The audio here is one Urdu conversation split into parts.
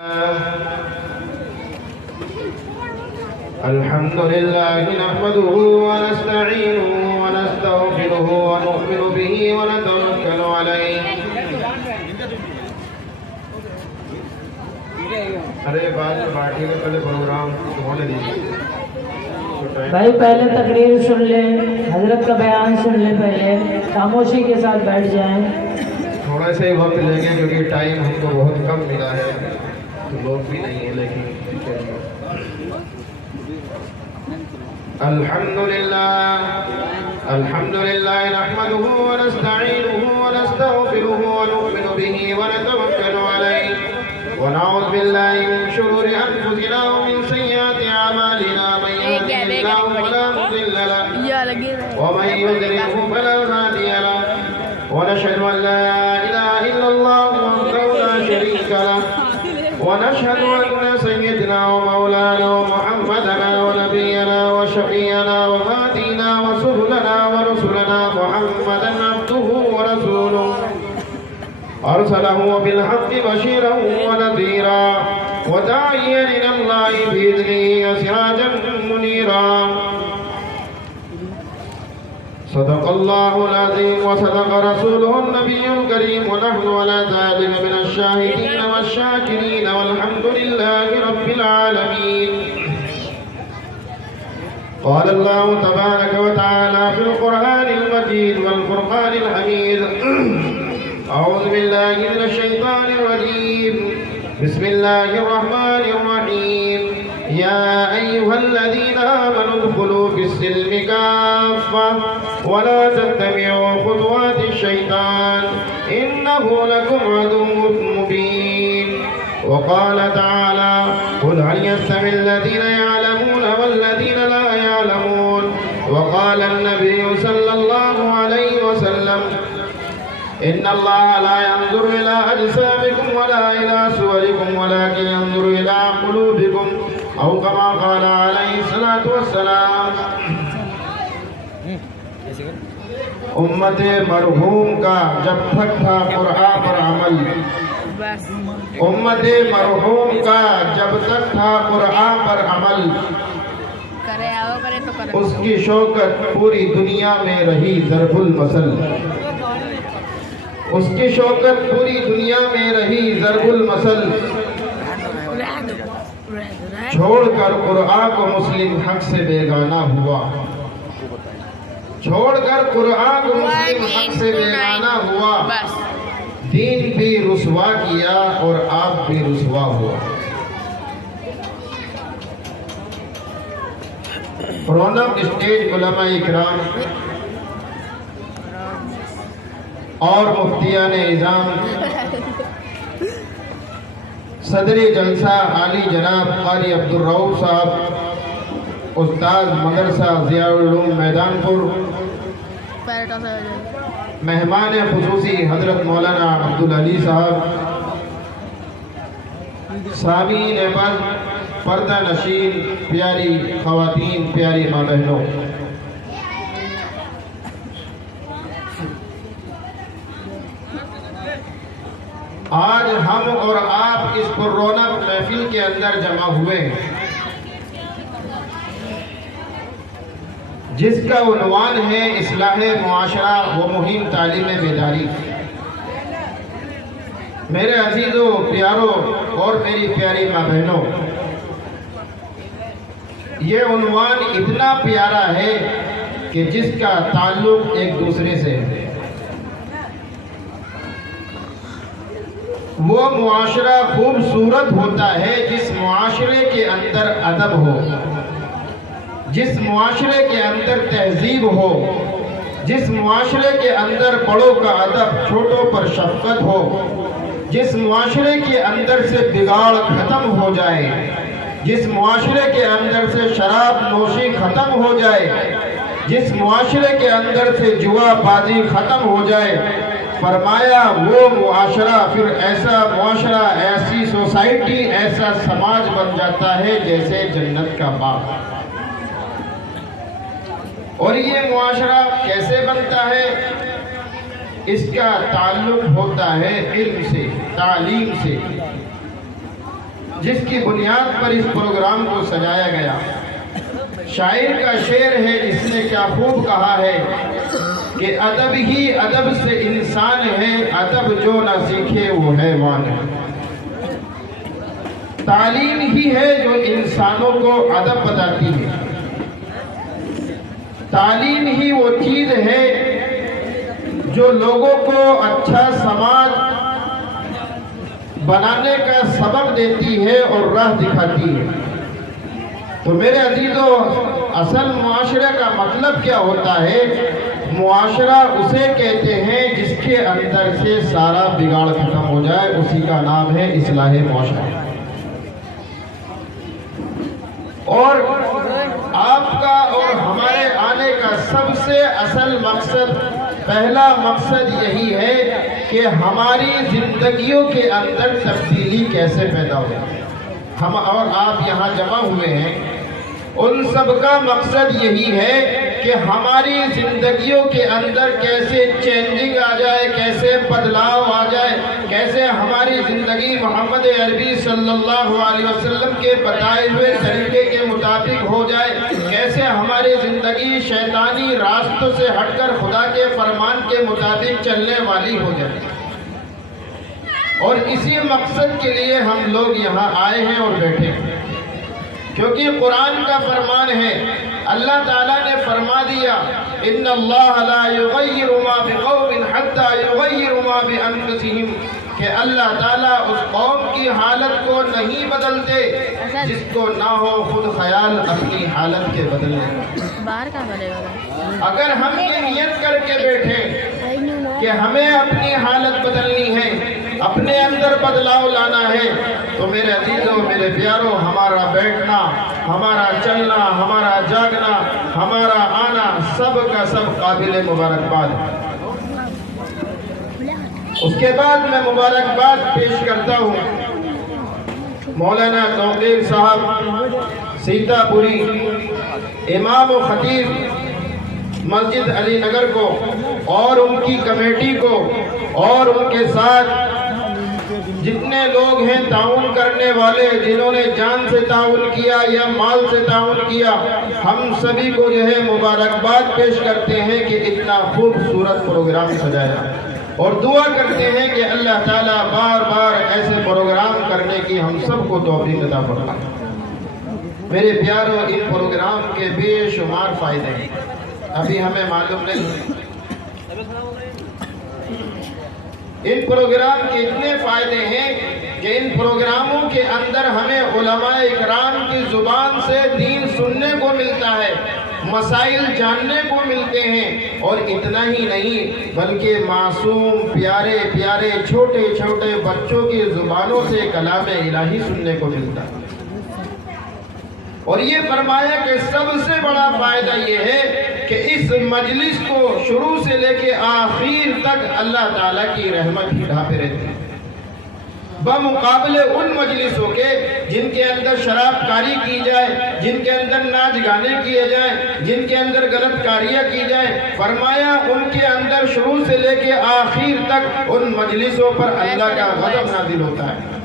الحمد لله نحمده ونستعينه ونستغفره ونؤمن به ونتوكل عليه. ارے بعد میں باقی کے پہلے پروگرام ہونے دیجیے بھائی، پہلے تقریر سن لیں، حضرت کا بیان سن لیں، پہلے خاموشی کے ساتھ بیٹھ جائیں. تھوڑا سا ہی وقت لیں گے کیونکہ ٹائم ہم کو بہت کم ملا ہے، تو لوگ بھی نہیں ہیں لیکن الحمد لله نحمده ونستعينه ونستغفره ونؤمن به ونتوكل عليه ونعوذ بالله من شرور أنفسنا ومن سيئات أعمالنا من يهده الله فلا مضل له ومن يضلل فلا هادي له ونشهد أن لا إله إلا الله وحده لا شريك له ونشهد أن سيدنا ومولانا محمدنا ونبينا وشفيعنا وهادينا وسبلنا ورسلنا محمدا عبده ورسوله أرسله بالحق بشيرا ونذيرا وداعيا إلى الله بإذنه وسراجا منيرا. صدق الله العظيم وصدق رسوله النبي الكريم ونحن على ذلك من الشاهدين والشاكرين والحمد لله رب العالمين. قال الله تبارك وتعالى في القرآن المجيد والفرقان الحميد: أعوذ بالله من الشيطان الرجيم. بسم الله الرحمن الرحيم. يا أيها الذين آمنوا ادخلوا في السلم كافة ولا تتبعوا خطوات الشيطان إنه لكم عدو مبين. وقال تعالى: قل هل يستوي الذين يعلمون والذين لا يعلمون. وقال النبي صلى الله عليه وسلم: إن الله لا ينظر إلى أجسامكم ولا إلى صوركم ولكن ينظر إلى قلوبكم أو كما قال عليه الصلاة والسلام. امت مرحوم کا جب تک تھا قرآن پر عمل، امت مرحوم کا جب تک تھا قرآن پر عمل، اس کی شوکت پوری دنیا میں رہی ضرب المثل. اس کی شوکت پوری دنیا میں رہی ضرب المثل. چھوڑ کر قرآن کو مسلم حق سے بیگانہ ہوا، چھوڑ کر قرآن کو مسلم حق سے بیگانہ ہوا. دین بھی رسوا کیا اور آپ بھی رسوا ہوا. رونق اسٹیج علماء اکرام اور مفتیان اعظام، صدر جلسہ عالی جناب قاری عبدالرؤوف صاحب، استاد مدرسہ ضیاء العلوم میدان پور، مہمان خصوصی حضرت مولانا عبدالعلی صاحب، سامعین احمد، پردہ نشین، پیاری خواتین، پیاری ماں بہنوں، آج ہم اور آپ اس پررونق محفل کے اندر جمع ہوئے ہیں جس کا عنوان ہے اصلاح معاشرہ و مہم تعلیم بیداری. میرے عزیزوں، پیاروں اور میری پیاری ماں بہنوں، یہ عنوان اتنا پیارا ہے کہ جس کا تعلق ایک دوسرے سے ہے. وہ معاشرہ خوبصورت ہوتا ہے جس معاشرے کے اندر ادب ہو، جس معاشرے کے اندر تہذیب ہو، جس معاشرے کے اندر بڑوں کا ادب، چھوٹوں پر شفقت ہو، جس معاشرے کے اندر سے بگاڑ ختم ہو جائے، جس معاشرے کے اندر سے شراب نوشی ختم ہو جائے، جس معاشرے کے اندر سے جوا بازی ختم ہو جائے. فرمایا وہ معاشرہ، پھر ایسا معاشرہ، ایسی سوسائٹی، ایسا سماج بن جاتا ہے جیسے جنت کا باغ. اور یہ معاشرہ کیسے بنتا ہے؟ اس کا تعلق ہوتا ہے علم سے، تعلیم سے. جس کی بنیاد پر اس پروگرام کو سجایا گیا۔ شاعر کا شعر ہے، اس نے کیا خوب کہا ہے کہ ادب ہی ادب سے انسان ہے، ادب جو نہ سیکھے وہ حیوان ہے۔ تعلیم ہی ہے جو انسانوں کو ادب بتاتی ہے، تعلیم ہی وہ چیز ہے جو لوگوں کو اچھا سماج بنانے کا سبب دیتی ہے اور راہ دکھاتی ہے۔ تو میرے عزیزو، اصل معاشرے کا مطلب کیا ہوتا ہے؟ معاشرہ اسے کہتے ہیں جس کے اندر سے سارا بگاڑ ختم ہو جائے، اسی کا نام ہے اصلاح معاشرہ۔ اور آپ کا اور ہمارے آنے کا سب سے اصل مقصد، پہلا مقصد یہی ہے کہ ہماری زندگیوں کے اندر تبدیلی کیسے پیدا ہو۔ ہم اور آپ یہاں جمع ہوئے ہیں، ان سب کا مقصد یہی ہے کہ ہماری زندگیوں کے اندر کیسے چینجنگ آ جائے، کیسے بدلاؤ آ جائے، کیسے ہماری زندگی محمد عربی صلی اللہ علیہ وسلم کے بتائے ہوئے طریقے کے مطابق ہو جائے، کیسے ہماری زندگی شیطانی راستوں سے ہٹ کر خدا کے فرمان کے مطابق چلنے والی ہو جائے۔ اور اسی مقصد کے لیے ہم لوگ یہاں آئے ہیں اور بیٹھے ہیں، کیونکہ قرآن کا فرمان ہے، اللہ تعالیٰ نے فرما دیا ان اللہ لا یغیر ما بقوم حتی یغیر ما بانفسہم، کہ اللہ تعالیٰ اس قوم کی حالت کو نہیں بدلتے جس کو نہ ہو خود خیال اپنی حالت کے بدلنے۔ اگر ہم یہ نیت کر کے بیٹھیں کہ ہمیں اپنی حالت بدلنی ہے، اپنے اندر بدلاؤ لانا ہے، تو میرے عزیزوں، میرے پیاروں، ہمارا بیٹھنا، ہمارا چلنا، ہمارا جاگنا، ہمارا آنا سب کا سب قابل مبارکباد ہے۔ اس کے بعد میں مبارکباد پیش کرتا ہوں مولانا توقیر صاحب سیتا پوری، امام و خطیب مسجد علی نگر کو، اور ان کی کمیٹی کو، اور ان کے ساتھ جتنے لوگ ہیں تعاون کرنے والے، جنہوں نے جان سے تعاون کیا یا مال سے تعاون کیا، ہم سبھی کو جو ہے مبارکباد پیش کرتے ہیں کہ اتنا خوبصورت پروگرام سجایا، اور دعا کرتے ہیں کہ اللہ تعالیٰ بار بار ایسے پروگرام کرنے کی ہم سب کو توفیق عطا فرمائے۔ میرے پیاروں، ان پروگرام کے بے شمار فائدے ہیں، ابھی ہمیں معلوم نہیں، ان پروگرام کے اتنے فائدے ہیں کہ ان پروگراموں کے اندر ہمیں علماء اکرام کی زبان سے دین سننے کو ملتا ہے، مسائل جاننے کو ملتے ہیں، اور اتنا ہی نہیں بلکہ معصوم پیارے پیارے چھوٹے چھوٹے بچوں کی زبانوں سے کلام الہی سننے کو ملتا ہے۔ اور یہ فرمایا کہ سب سے بڑا فائدہ یہ ہے کہ اس مجلس کو شروع سے لے کے آخر تک اللہ تعالیٰ کی رحمت ہی ڈھانپے رہتے ہیں، بمقابلے ان مجلسوں کے جن کے اندر شراب کاری کی جائے، جن کے اندر ناچ گانے کیے جائیں، جن کے اندر غلط کاریاں کی جائیں۔ فرمایا ان کے اندر شروع سے لے کے آخر تک ان مجلسوں پر اللہ کا غضب نازل ہوتا ہے۔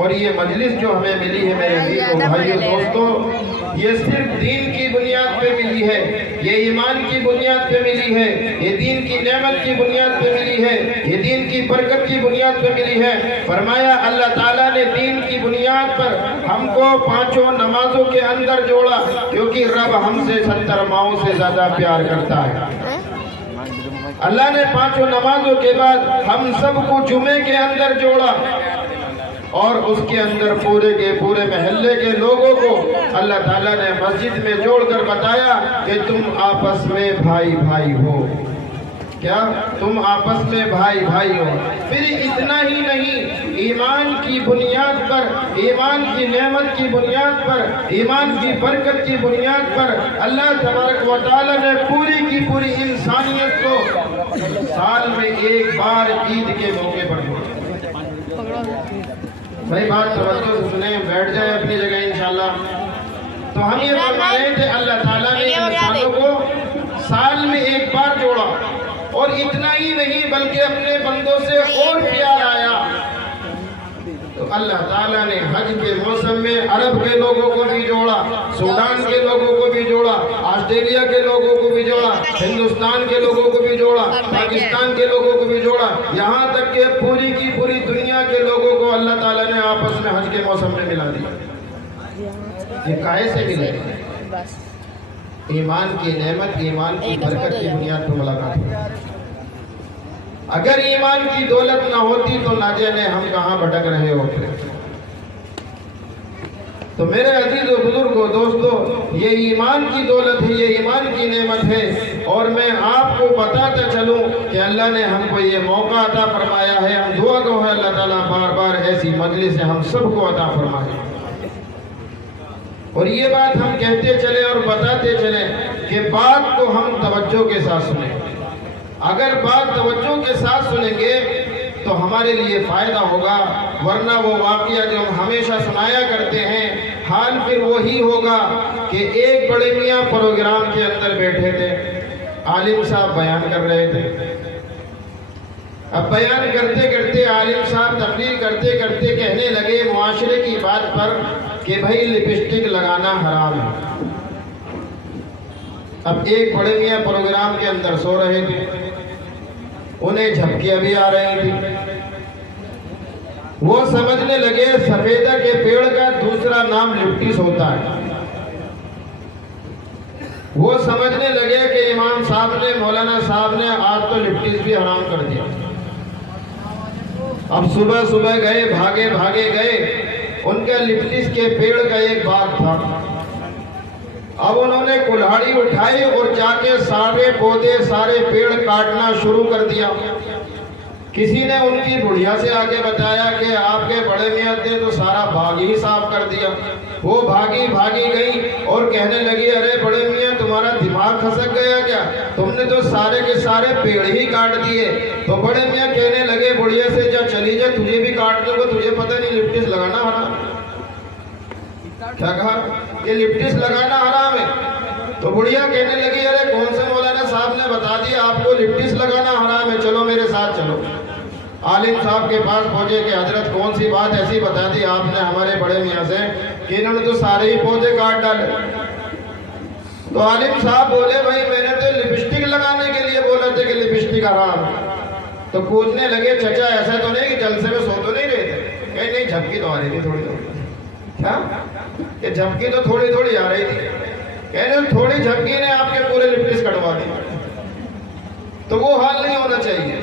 اور یہ مجلس جو ہمیں ملی ہے میرے عزیزوں، بھائیوں، دوستوں، یہ صرف دین کی بنیاد پہ ملی ہے، یہ ایمان کی بنیاد پہ ملی ہے، یہ دین کی نعمت کی بنیاد پہ ملی ہے، یہ دین کی برکت کی بنیاد پہ ملی ہے۔ فرمایا اللہ تعالیٰ نے دین کی بنیاد پر ہم کو 5 نمازوں کے اندر جوڑا، کیونکہ رب ہم سے 70 ماؤں سے زیادہ پیار کرتا ہے۔ اللہ نے 5 نمازوں کے بعد ہم سب کو جمعے کے اندر جوڑا، اور اس کے اندر پورے کے پورے محلے کے لوگوں کو اللہ تعالیٰ نے مسجد میں جوڑ کر بتایا کہ تم آپس میں بھائی بھائی ہو۔ کیا؟ تم آپس میں بھائی بھائی ہو۔ پھر اتنا ہی نہیں، ایمان کی بنیاد پر، ایمان کی نعمت کی بنیاد پر، ایمان کی برکت کی بنیاد پر اللہ تبارک و تعالیٰ نے پوری کی پوری انسانیت کو سال میں ایک بار عید کے موقع پر جوڑا۔ بھائی بات توجہ سے سنیں، بیٹھ جائیں اپنی جگہ انشاءاللہ۔ تو ہم یہ فرما رہے تھے اللہ تعالیٰ نے انسانوں کو سال میں ایک بار جوڑا، اور اتنا ہی نہیں بلکہ اپنے بندوں سے اور پیار آیا۔ تو اللہ تعالیٰ نے حج کے موسم میں عرب کے لوگوں کو بھی جوڑا، سوڈان کے لوگوں کو بھی جوڑا، آسٹریلیا کے لوگوں کو بھی جوڑا، ہندوستان کے لوگوں کو بھی جوڑا، پاکستان کے لوگوں کو بھی جوڑا، یہاں تک کہ پوری کی پوری دنیا کے لوگوں کو اللہ تعالیٰ نے آپس میں حج کے موسم میں ملا دیا۔ یہ کائے سے ملے؟ ایمان کی نعمت، ایمان کی برکت کی بنیاد پر ملاقات ہوئی۔ اگر ایمان کی دولت نہ ہوتی تو نہ جانے ہم کہاں بھٹک رہے ہوتے۔ تو میرے عزیز و بزرگوں، دوستو، یہ ایمان کی دولت ہے، یہ ایمان کی نعمت ہے، اور میں آپ کو بتاتا چلوں کہ اللہ نے ہم کو یہ موقع عطا فرمایا ہے۔ ہم دعا گو ہے اللہ تعالیٰ بار بار ایسی مجلس ہم سب کو عطا فرمائے، اور یہ بات ہم کہتے چلیں اور بتاتے چلیں کہ بات کو ہم توجہ کے ساتھ سنیں۔ اگر بات توجہ کے ساتھ سنیں گے تو ہمارے لیے فائدہ ہوگا، ورنہ وہ واقعہ جو ہم ہمیشہ سنایا کرتے ہیں، حال پھر وہی ہوگا کہ ایک بڑے میاں پروگرام کے اندر بیٹھے تھے، عالم صاحب بیان کر رہے تھے۔ اب بیان کرتے کرتے عالم صاحب تقریر کرتے کرتے کہنے لگے معاشرے کی بات پر کہ بھائی لپسٹک لگانا حرام ہے۔ اب ایک بڑے میاں پروگرام کے اندر سو رہے تھے، انہیں جھپکیاں بھی آ رہی تھی۔ وہ سمجھنے لگے سفیدہ کے پیڑ کا دوسرا نام لپٹس ہوتا ہے۔ وہ سمجھنے لگے کہ امام صاحب نے، مولانا صاحب نے آج تو لپٹس بھی حرام کر دیا۔ اب صبح صبح گئے، بھاگے بھاگے گئے، ان کا لپٹس کے پیڑ کا ایک باغ تھا۔ اب انہوں نے کلہاڑی اٹھائی اور جا کے سارے پودے، سارے پیڑ کاٹنا شروع کر دیا۔ کسی نے ان کی بڑھیا سے آگے بتایا کہ آپ کے بڑے میاں نے تو سارا باغ ہی صاف کر دیا۔ وہ بھاگی گئی اور کہنے لگی، ارے بڑے میاں تمہارا دماغ کھسک گیا کیا؟ تم نے تو سارے کے سارے پیڑ ہی کاٹ دیے۔ تو بڑے میاں کہنے لگے بڑھیا سے، جا چلی جا، تجھے بھی کاٹ دوں گا، تجھے پتہ نہیں لپٹس لگانا حرام ہے؟ کیا کہا کہ لپٹس لگانا حرام ہے؟ تو بڑھیا کہنے لگی، ارے کون سے مولانا صاحب نے بتا دیا آپ کو لپٹس لگانا حرام ہے، چلو میرے ساتھ چلو۔ عالم صاحب کے پاس پہنچے کہ حضرت کون سی بات ایسی بتا دی آپ نے ہمارے بڑے میاں سے کہ انہوں نے تو سارے ہی پودے کاٹ ڈالے؟ تو عالم صاحب بولے، بھائی میں نے تو لپسٹک لگانے کے لیے بولا تھا کہ لپسٹک حرام ہے۔ تو پوچھنے لگے، چچا ایسا تو نہیں کہ جلسے میں سو تو نہیں رہے تھے؟ کہ نہیں، جھپکی تو آ رہی تھی تھوڑی تھوڑی۔ کیا کہ جھپکی تو تھوڑی تھوڑی آ رہی تھی؟ کہنے تھوڑی جھپکی نے آپ کے پورے لپٹس کٹوا دی۔ تو وہ حال نہیں ہونا چاہیے۔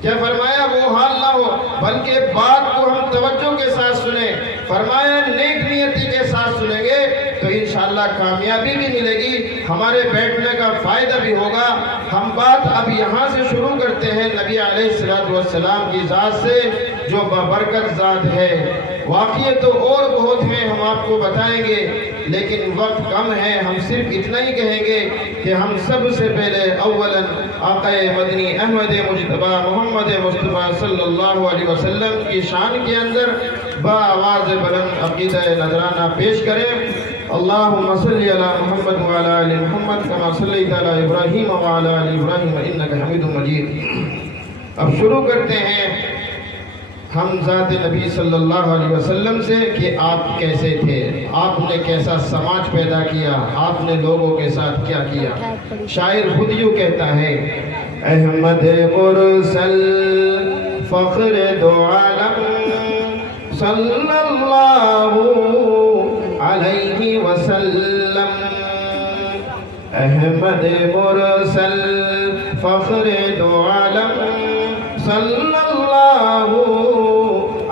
کیا فرمایا؟ وہ حال نہ ہو، بلکہ بات کو ہم توجہ کے ساتھ سنیں۔ فرمایا نیک نیتی کے ساتھ سنیں گے تو انشاءاللہ کامیابی بھی ملے گی، ہمارے بیٹھنے کا فائدہ بھی ہوگا۔ ہم بات اب یہاں سے شروع کرتے ہیں نبی علیہ السلام کی ذات سے، جو بابرکت ذات ہے۔ واقعے تو اور بہت ہیں، ہم آپ کو بتائیں گے، لیکن وقت کم ہے۔ ہم صرف اتنا ہی کہیں گے کہ ہم سب سے پہلے اولاً آقا مدنی احمد مجتبی محمد مصطفیٰ صلی اللہ علیہ وسلم کی شان کے اندر بآواز بلند عقیدہ نذرانہ پیش کریں۔ اللہم صلی علی محمد وعلی آل محمد کما صلیت علی ابراہیم وعلی آل ابراہیم انک حمید مجید۔ اب شروع کرتے ہیں ہم ذات نبی صلی اللہ علیہ وسلم سے کہ آپ کیسے تھے، آپ نے کیسا سماج پیدا کیا، آپ نے لوگوں کے ساتھ کیا کیا۔ شاعر خود یوں کہتا ہے، احمد مرسل فخر دو عالم صلی اللہ علیہ وسلم، احمد مرسل فخر دو عالم صلی اللہ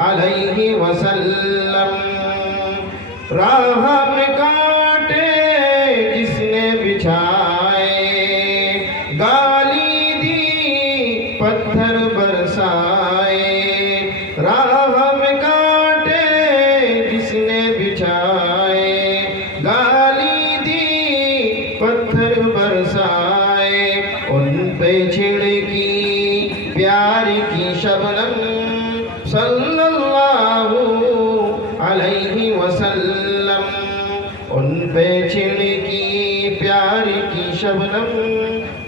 علیہ وسلم، راہ میں کانٹے جس نے بچھائے، گالی دی پتھر برسائے، راہ میں کانٹے جس نے بچھائے، گالی دی پتھر برسائے، ان پہ چھڑکی پیار کی شبنم صلی اللہ علیہ وسلم، ان پہ چھڑکی پیار کی شبنم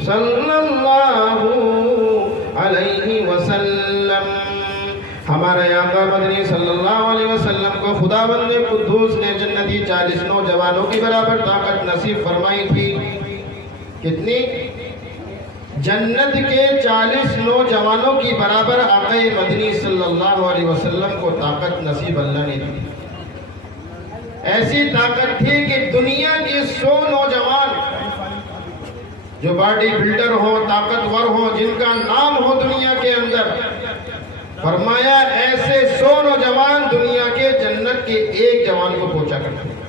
صلی اللہ علیہ وسلم۔ ہم ہمارے آقا مدنی صلی اللہ علیہ وسلم کو خداوند قدوس نے جنتی 40 نوجوانوں کی برابر طاقت نصیب فرمائی تھی. کتنی؟ جنت کے 40 نوجوانوں کی برابر آقا مدنی صلی اللہ علیہ وسلم کو طاقت نصیب اللہ نے دی. ایسی طاقت تھی کہ دنیا کے 100 نوجوان جو باڈی بلڈر ہو، طاقتور ہو، جن کا نام ہو دنیا کے اندر، فرمایا ایسے 100 نوجوان دنیا کے جنت کے ایک جوان کو پہنچا کرتے ہیں.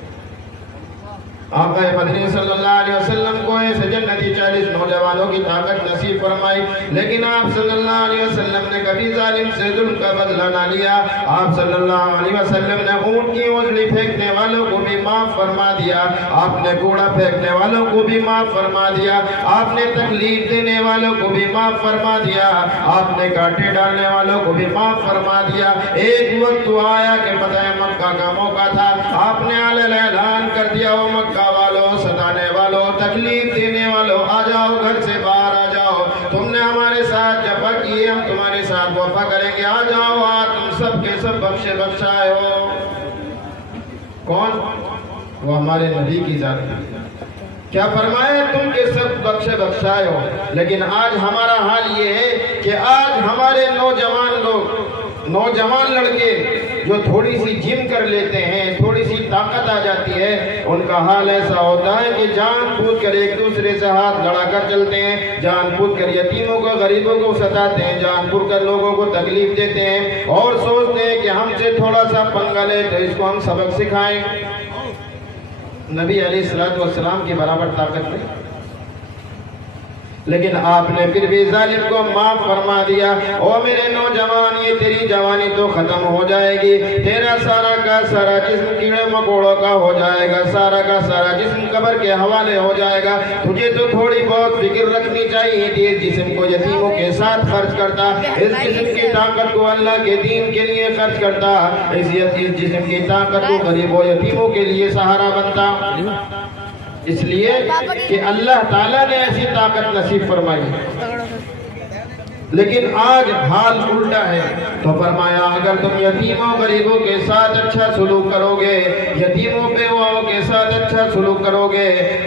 آقا مدنی صلی اللہ علیہ وسلم کو ایسے جنتی 40 نوجوانوں کی طاقت نصیب فرمائی، لیکن آپ صلی اللہ علیہ وسلم نے کبھی ظالم سے ظلم کا بدلہ نہ لیا. آپ صلی اللہ علیہ وسلم نے اونٹ کی اونجلی پھینکنے والوں کو بھی معاف فرما دیا، آپ نے کوڑا پھینکنے والوں کو بھی معاف فرما دیا، آپ نے تکلیف دینے والوں کو بھی معاف فرما دیا، آپ نے کانٹے ڈالنے والوں کو بھی معاف فرما دیا. ایک وقت تو آیا کہ فتح مکہ کا موقع تھا، آپ نے اعلان کر دیا، وہ مکہ والوں، ستانے والوں، تکلیف دینے والوں، آ جاؤ، گھر سے باہر آ جاؤ. تم نے ہمارے ساتھ جفا کیے، ہم تمہارے ساتھ وفا کریں گے. آ جاؤ، آج تم سب کے سب بخشے بخشائے ہو. کون؟ وہ ہمارے نبی کی ذات ہے. کیا فرمایا؟ تم کے سب بخشے بخشائے ہو. لیکن آج ہمارا حال یہ ہے کہ آج ہمارے نوجوان لوگ، نوجوان لڑکے جو تھوڑی سی جم کر لیتے ہیں، تھوڑی سی طاقت آ جاتی ہے، ان کا حال ایسا ہوتا ہے کہ جان بوجھ کر ایک دوسرے سے ہاتھ لڑا کر چلتے ہیں، جان بوجھ کر یتیموں کو، غریبوں کو ستاتے ہیں، جان بوجھ کر لوگوں کو تکلیف دیتے ہیں اور سوچتے ہیں کہ ہم سے تھوڑا سا پنگا لے تو اس کو ہم سبق سکھائیں. نبی علیہ السلام کے برابر طاقت نہیں، لیکن آپ نے پھر بھی ظالم کو معاف فرما دیا. او میرے نوجوان، یہ تیری جوانی تو ختم ہو جائے گی، تیرا سارا کا سارا جسم کیڑے مکوڑوں کا ہو جائے گا، سارا کا سارا جسم قبر کے حوالے ہو جائے گا. تجھے تو تھوڑی بہت فکر رکھنی چاہیے تھی. اس جسم کو یتیموں کے ساتھ خرچ کرتا، اس جسم کی طاقت کو اللہ کے دین کے لیے خرچ کرتا، اس جسم کی طاقت کو غریب و یتیموں کے لیے سہارا بنتا. اس لیے کہ اللہ تعالیٰ نے ایسی طاقت نصیب فرمائی. لیکن آج حال الٹا ہے. تو فرمایا اگر تم یتیموں غریبوں کے ساتھ اچھا سلوک کرو گے، یتیموں بیواؤں کے ساتھ اچھا سلوک کرو گے،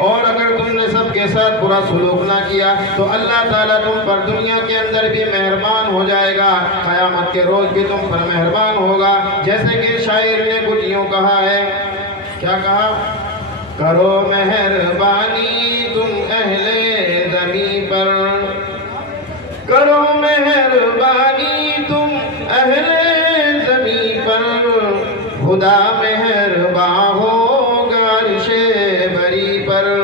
اور اگر تم نے سب کے ساتھ برا سلوک نہ کیا تو اللہ تعالیٰ تم پر دنیا کے اندر بھی مہربان ہو جائے گا، قیامت کے روز بھی تم پر مہربان ہوگا. جیسے کہ شاعر نے کچھ یوں کہا ہے. کیا کہا؟ کرو مہربانی تم اہل زمین پر، کرو مہربانی تم اہل زمین پر، خدا مہربان ہوگا عرش بری پر.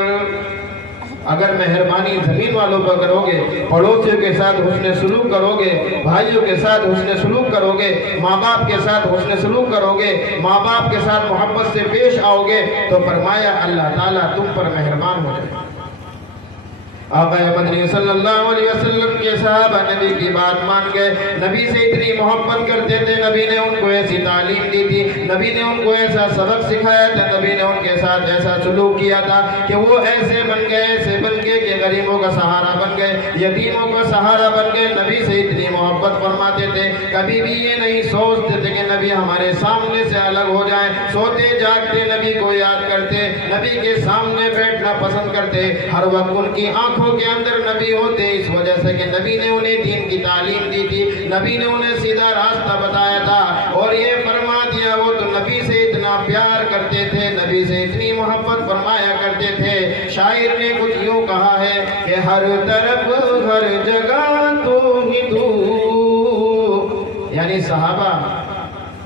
اگر مہربانی زمین والوں پر کرو گے، پڑوسیوں کے ساتھ حسن سلوک کرو گے، بھائیوں کے ساتھ حسن سلوک کرو گے، ماں باپ کے ساتھ حسن سلوک کرو گے، ماں باپ کے ساتھ محبت سے پیش آؤ گے، تو فرمایا اللہ تعالیٰ تم پر مہربان ہو جائے. آقا مدنی صلی اللہ علیہ وسلم کے صحابہ نبی کی بات مان گئے، نبی سے اتنی محبت کرتے تھے، نبی نے ان کو ایسی تعلیم دی تھی، نبی نے ان کو ایسا سبق سکھایا تھا، نبی نے ان کے ساتھ ایسا سلوک کیا تھا کہ وہ ایسے بن گئے، ایسے بن گئے کہ غریبوں کا سہارا بن گئے، یتیموں کا سہارا بن گئے. نبی سے اتنی محبت فرماتے تھے، کبھی بھی یہ نہیں سوچتے تھے کہ نبی ہمارے سامنے سے الگ ہو جائیں. سوتے جاگتے نبی کو یاد کرتے، نبی کے سامنے بیٹھنا پسند کرتے، ہر وقت ان کی آنکھوں کے اندر نبی ہوتے، اس وجہ سے کہ نبی نے انہیں دین کی تعلیم دی تھی، نبی نے انہیں سیدھا راستہ بتایا تھا. اور یہ فرما دیا، وہ تو نبی سے اتنا پیار کرتے تھے، نبی سے اتنی محبت فرمایا کرتے تھے. شاعر نے کچھ یوں کہا ہے کہ ہر طرف ہر جگہ تو ہی تو، یعنی صحابہ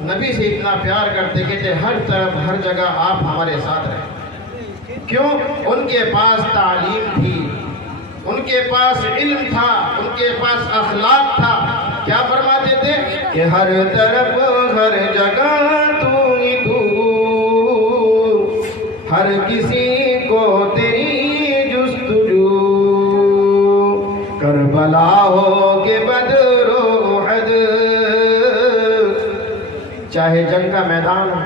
نبی سے اتنا پیار کرتے کہ ہر طرف ہر جگہ آپ ہمارے ساتھ رہیں. کیوں؟ ان کے پاس تعلیم تھی، ان کے پاس علم تھا، ان کے پاس اخلاق تھا. کیا فرماتے تھے کہ ہر طرف ہر جگہ تو ہی تو، ہر کسی کو تیری جستجو، کربلا ہو کہ بدر و احد، چاہے جنگ کا میدان ہو،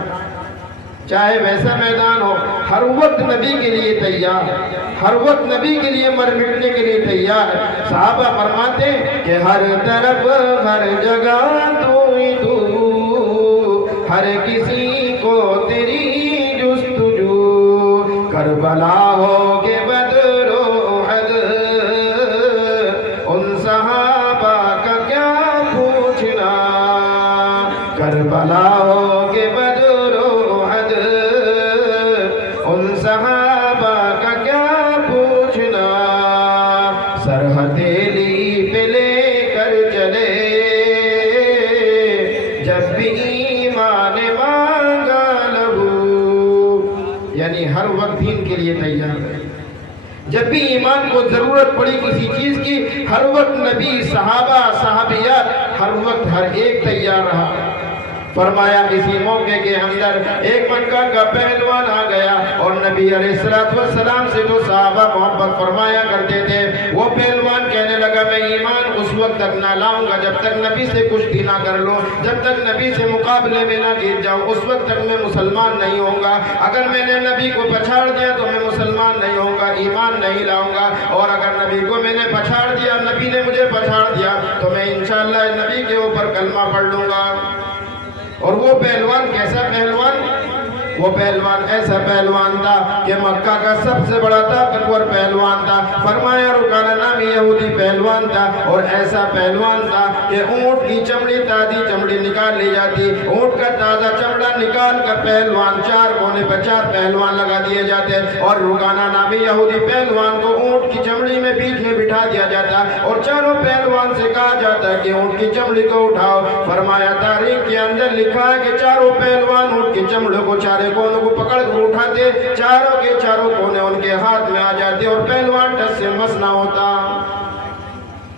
چاہے ویسا میدان ہو، ہر وقت نبی کے لیے تیار، ہر وقت نبی کے لیے مر مٹنے کے لیے تیار. صحابہ فرماتے کہ ہر طرف ہر جگہ تو ہی تو، ہر کسی کو تیری جستجو، کربلا ہو کہ بدر و احد، ان صحابہ کا کیا پوچھنا، کربلا ہو کہ بدر و احد، ان صحابہ کا کیا پوچھنا، سر ہتھیلی پہ لے کر چلے جب بھی ایمان مانگا لہو، یعنی ہر وقت دین کے لیے تیار ہے، جب بھی ایمان کو ضرورت پڑی کسی چیز کی، ہر وقت نبی، صحابہ، صحابیات، ہر وقت ہر ایک تیار رہا۔ فرمایا اسی موقع کے اندر ایک مکہ کا پہلوان آ گیا اور نبی علیہ السلام سے جو صحابہ محبت فرمایا کرتے تھے، وہ پہلوان کہنے لگا میں ایمان اس وقت تک نہ لاؤں گا جب تک نبی سے کشتی نہ کر لوں، جب تک نبی سے مقابلے میں نہ گر جاؤں، اس وقت تک میں مسلمان نہیں ہوں گا۔ اگر میں نے نبی کو پچھاڑ دیا تو میں مسلمان نہیں ہوں گا، ایمان نہیں لاؤں گا، اور اگر نبی کو میں نے پچھاڑ دیا، نبی نے مجھے پچھاڑ دیا، تو میں انشاءاللہ نبی کے اوپر کلمہ پڑھ لوں گا۔ اور وہ پہلوان کیسا پہلوان؟ وہ پہلوان ایسا پہلوان تھا کہ مکہ کا سب سے بڑا طاقتور پہلوان تھا۔ فرمایا رکانہ نامی یہودی پہلوان تھا، اور ایسا پہلوان تھا کہ اونٹ کی چمڑی، تازی چمڑی نکال لی جاتی، اونٹ کا تازہ چمڑا نکال کر پہلوان چار کونے پر چار پہلوان لگا دیے جاتے، اور رکانہ نامی یہودی پہلوان کو اونٹ کی چمڑی میں بیچ میں بٹھا دیا جاتا، اور چاروں پہلوان سے کہا جاتا کہ اونٹ کی چمڑی کو اٹھاؤ۔ فرمایا تاریخ کے اندر لکھا ہے کہ چاروں پہلوان اونٹ کی چمڑوں کو چارے کونوں کو پکڑ کر اٹھاتے، چاروں کے چاروں کونے ان کے ہاتھ میں آ جاتے، اور پہلوان ٹس سے مس نہ ہوتا۔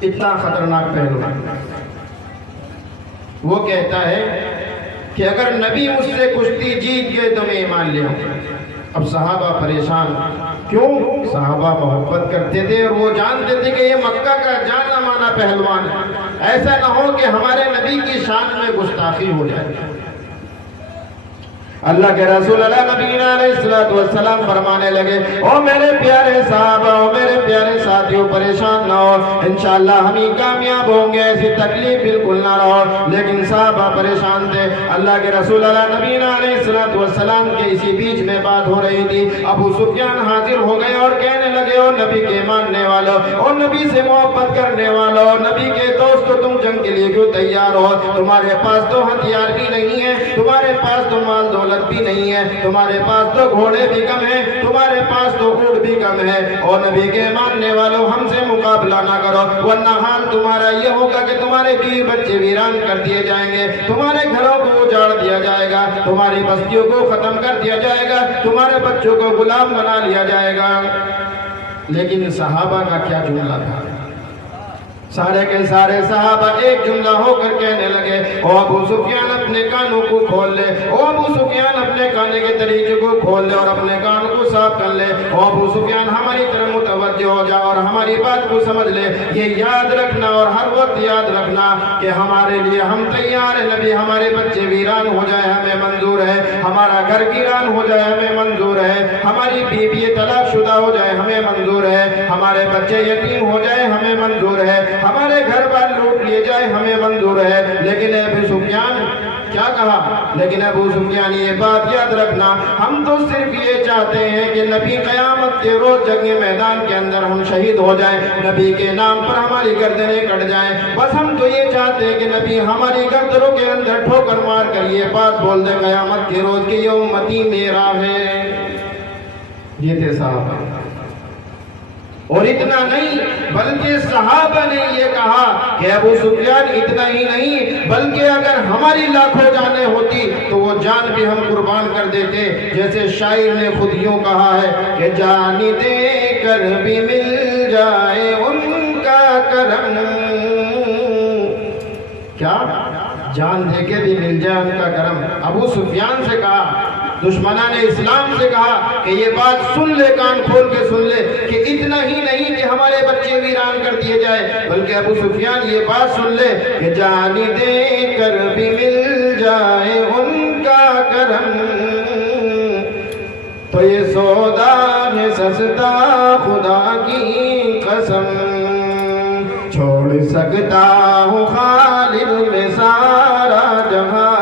اتنا خطرناک پہلوان۔ وہ کہتا ہے کہ اگر نبی مجھ سے کشتی جیت گئے تو میں ایمان لے آؤں۔ اب صحابہ پریشان، کیوں؟ صحابہ محبت کرتے تھے اور وہ جانتے تھے کہ یہ مکہ کا جانا مانا پہلوان ہے، ایسا نہ ہو کہ ہمارے نبی کی شان میں گستاخی ہو جائے۔ اللہ کے رسول اللہ نبی علیہ السلام فرمانے لگے، او میرے پیارے صحابہ، او میرے پیارے ساتھیوں، پریشان نہ ہو، انشاءاللہ ہم ہی کامیاب ہوں گے، ایسی تکلیف بالکل نہ رہو۔ لیکن صحابہ پریشان تھے۔ اللہ کے رسول اللہ نبی علیہ السلام کے اسی بیچ میں بات ہو رہی تھی، ابو سفیان حاضر ہو گئے اور کہنے لگے، او نبی کے ماننے والوں، اور نبی سے محبت کرنے والوں، اور نبی کے دوست، تم جنگ کے لیے کیوں تیار ہو؟ تمہارے پاس تو ہتھیار بھی نہیں ہے، تمہارے پاس تو مال دولت بھی نہیں ہے، تمہارے پاس تو گھوڑے بھی کم ہیں، تمہارے پاس تو اونٹ بھی کم ہے، اور نبی کے ماننے والوں ہم سے مقابلہ نہ کرو، ورنہ حال تمہارا یہ ہوگا کہ تمہارے بیوی بچے ویران کر دیے جائیں گے، تمہارے گھروں کو اجاڑ دیا جائے گا، تمہاری بستیوں کو ختم کر دیا جائے گا، تمہارے بچوں کو غلام بنا لیا جائے گا۔ لیکن صحابہ کا کیا جملہ تھا؟ سارے کے سارے صحابہ ایک جملہ ہو کر کہنے لگے، او ابو سفیان اپنے کانوں کو کھول لے، او ابو سفیان اپنے کانے کے طریقے کو کھول لے اور اپنے کان کو صاف کر لے، او ابو سفیان ہماری طرف متوجہ ہو جا اور ہماری بات کو سمجھ لے، یہ یاد رکھنا اور ہر وقت یاد رکھنا کہ ہمارے لیے ہم تیار ہیں، نبی ہمارے بچے ویران ہو جائے ہمیں منظور ہے، ہمارا گھر ویران ہو جائے ہمیں منظور ہے، ہماری بیوی طلاق شدہ ہو جائے ہمیں منظور ہے، ہمارے بچے یتیم ہو جائے ہمیں منظور ہے، ہمارے گھر بار لوٹ لیے جائے ہمیں منظور ہے۔ لیکن ابو سفیان کیا کہا؟ لیکن ابو سفیان یہ بات یاد رکھنا، ہم تو صرف یہ چاہتے ہیں کہ نبی قیامت کے روز جنگ میدان کے اندر ہم شہید ہو جائیں، نبی کے نام پر ہماری گردنیں کٹ جائیں، بس ہم تو یہ چاہتے ہیں کہ نبی ہماری گردنوں کے اندر ٹھوکر مار کر یہ بات بول دے قیامت کے روز کہ یہ امتی میرا ہے۔ یہ تھے صحابہ۔ اور اتنا نہیں بلکہ صحابہ نے یہ کہا کہ ابو سفیان اتنا ہی نہیں بلکہ اگر ہماری لاکھوں جانیں ہوتی تو وہ جان بھی ہم قربان کر دیتے، جیسے شاعر نے خود یوں کہا ہے کہ جان دے کر بھی مل جائے ان کا کرم، کیا جان دے کے بھی مل جائے ان کا کرم۔ ابو سفیان سے کہا، دشمنان اسلام سے کہا کہ یہ بات سن لے، کان کھول کے سن لے کہ اتنا ہی نہیں کہ ہمارے بچے ویران کر دیے جائے، بلکہ ابو سفیان یہ بات سن لے کہ جان دے کر بھی مل جائے ان کا کرم، تو یہ سودا ہے سستا خدا کی قسم، چھوڑ سکتا ہوں خالد میں سارا جہاں،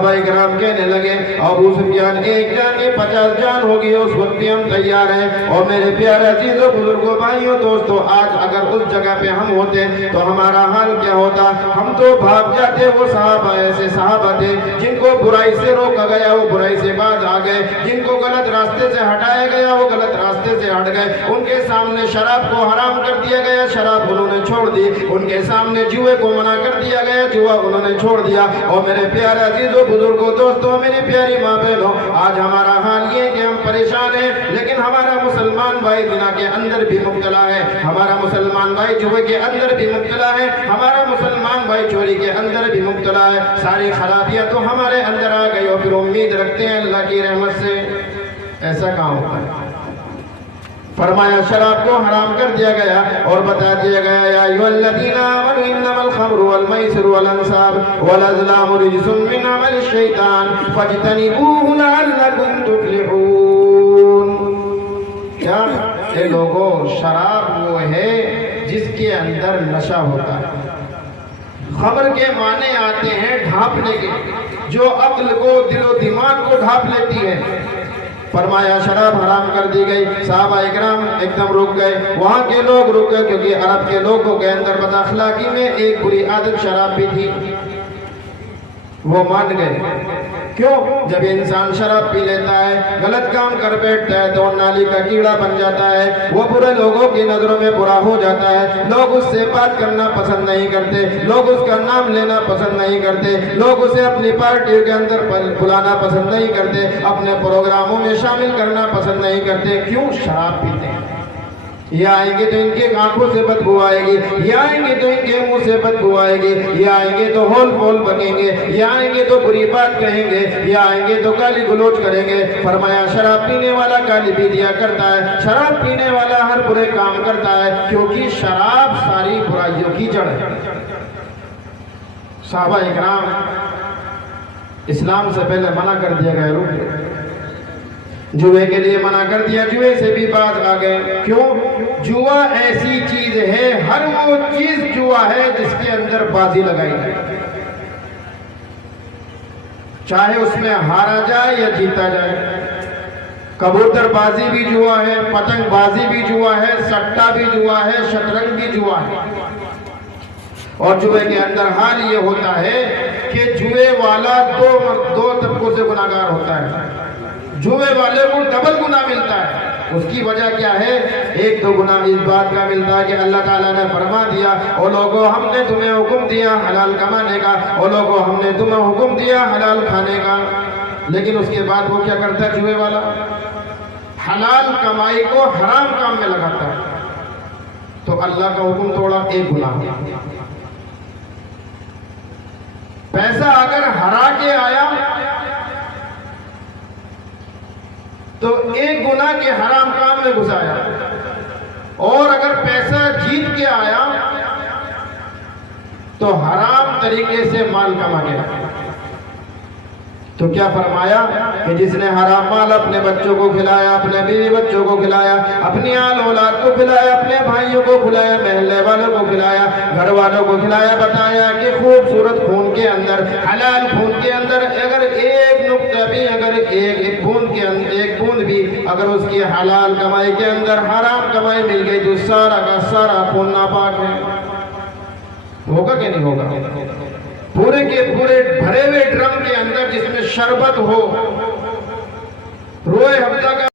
صحابہ کرام کہنے لگے ابو سفیان ایک جان نہیں 50 جان ہوگی اس وقت بھی ہم تیار ہیں. اور میرے پیارے عزیزوں بزرگوں بھائیوں دوستوں آج اگر اس جگہ پہ ہم ہوتے تو ہمارا حال کیا ہوتا؟ ہم تو بھاگ جاتے. وہ صحابہ ایسے صحابہ تھے جن کو برائی سے روکا گیا وہ برائی سے باز آ گئے, جن کو غلط راستے سے ہٹایا گیا وہ غلط راستے سے ہٹ گئے. ان کے سامنے شراب کو حرام کر دیا گیا, شراب انہوں نے چھوڑ دی. ان کے سامنے جوئے کو منع کر دیا گیا, جوا انہوں نے چھوڑ دیا. اور میرے پیارے عزیزوں بزرگوں دوستوں میری پیاری ماں بہنوں آج ہمارا حال یہ کہ ہم پریشان ہیں, لیکن ہمارا مسلمان بھائی زنا کے اندر بھی مبتلا ہے, ہمارا مسلمان بھائی جوئے کے اندر بھی مبتلا ہے, ہمارا مسلمان بھائی چوری کے اندر بھی مبتلا ہے. ساری خرابیاں تو ہمارے اندر آ گئی اور پھر امید رکھتے ہیں اللہ کی رحمت سے. ایسا کہاں ہوتا ہے؟ فرمایا شراب کو حرام کر دیا گیا اور بتا دیا گیا یا ایھا الذین آمنوا انما الخمر والمیسر والانصاب والازلام رجس من عمل الشیطان فاجتنبوه لعلکم تفلحون. کیا اے لوگوں شراب وہ ہے جس کے اندر نشہ ہوتا ہے. خمر کے معنی آتے ہیں ڈھانپنے کے, جو عقل کو دل و دماغ کو ڈھانپ لیتی ہے. فرمایا شراب حرام کر دی گئی. صحابہ اکرام ایک دم رک گئے, وہاں کے لوگ رک گئے کیونکہ عرب کے لوگوں کے اندر بد اخلاقی میں ایک بری عادت شراب بھی تھی. وہ مان گئے. کیوں؟ جب انسان شراب پی لیتا ہے غلط کام کر بیٹھتا ہے تو نالی کا کیڑا بن جاتا ہے, وہ برے لوگوں کی نظروں میں برا ہو جاتا ہے. لوگ اس سے بات کرنا پسند نہیں کرتے, لوگ اس کا نام لینا پسند نہیں کرتے, لوگ اسے اپنی پارٹی کے اندر بلانا پسند نہیں کرتے, اپنے پروگراموں میں شامل کرنا پسند نہیں کرتے. کیوں؟ شراب پیتے ہیں. یہ آئیں گے تو ان کے آنکھوں سے بدبو آئے گی, یہ آئیں گے تو ان کے منہ سے بدبو آئے گی, یہ آئیں گے تو ہول پول بنیں گے, یہ آئیں گے تو بری بات کہیں گے, یہ آئیں گے تو گالی گلوچ کریں گے. فرمایا شراب پینے والا گالی بھی دیا کرتا ہے, شراب پینے والا ہر برے کام کرتا ہے, کیونکہ شراب ساری برائیوں کی جڑ ہے. صحابہ اکرام اسلام سے پہلے منع کر دیا گیا, رک گئے. جوئے کے لیے منع کر دیا, جوئے سے بھی باز آ گئے. کیوں؟ جوا ایسی چیز ہے, ہر وہ چیز جوا ہے جس کے اندر بازی لگائی جائے, چاہے اس میں ہارا جائے یا جیتا جائے. کبوتر بازی بھی جوا ہے, پتنگ بازی بھی جوا ہے, سٹا بھی جوا ہے, شطرنج بھی جوا ہے. اور جوئے کے اندر حال یہ ہوتا ہے کہ جوئے والا دو طبقوں سے گناہگار ہوتا ہے. جوئے والے کو ڈبل گناہ ملتا ہے. اس کی وجہ کیا ہے؟ ایک تو گناہ اس بات کا ملتا ہے کہ اللہ تعالیٰ نے فرما دیا او لوگوں ہم نے تمہیں حکم دیا حلال کمانے کا, او لوگوں ہم نے تمہیں حکم دیا حلال کھانے کا. لیکن اس کے بعد وہ کیا کرتا ہے جوئے والا؟ حلال کمائی کو حرام کام میں لگاتا ہے. تو اللہ کا حکم توڑا, ایک گناہ. پیسہ اگر ہرا کے آیا تو ایک گناہ کے حرام کام میں گھسایا, اور اگر پیسہ جیت کے آیا تو حرام طریقے سے مال کما گیا. تو کیا فرمایا کہ جس نے حرام مال اپنے بچوں کو کھلایا, اپنے بیوی بچوں کو کھلایا, اپنی آل اولاد کو کھلایا, اپنے بھائیوں کو کھلایا, محلے والوں کو کھلایا, گھر والوں کو کھلایا, بتایا کہ خوبصورت خون کے اندر, حلال خون کے اندر اگر ایک نقطہ بھی, اگر ایک بوند کے اندر ایک بوند بھی اگر اس کی حلال کمائی کے اندر حرام کمائی مل گئی تو سارا کا سارا خون ناپاک ہے. ہوگا کہ نہیں ہوگا؟ پورے کے پورے بھرے ہوئے ڈرم کے اندر جس میں شربت ہو, روئے ہفتہ کا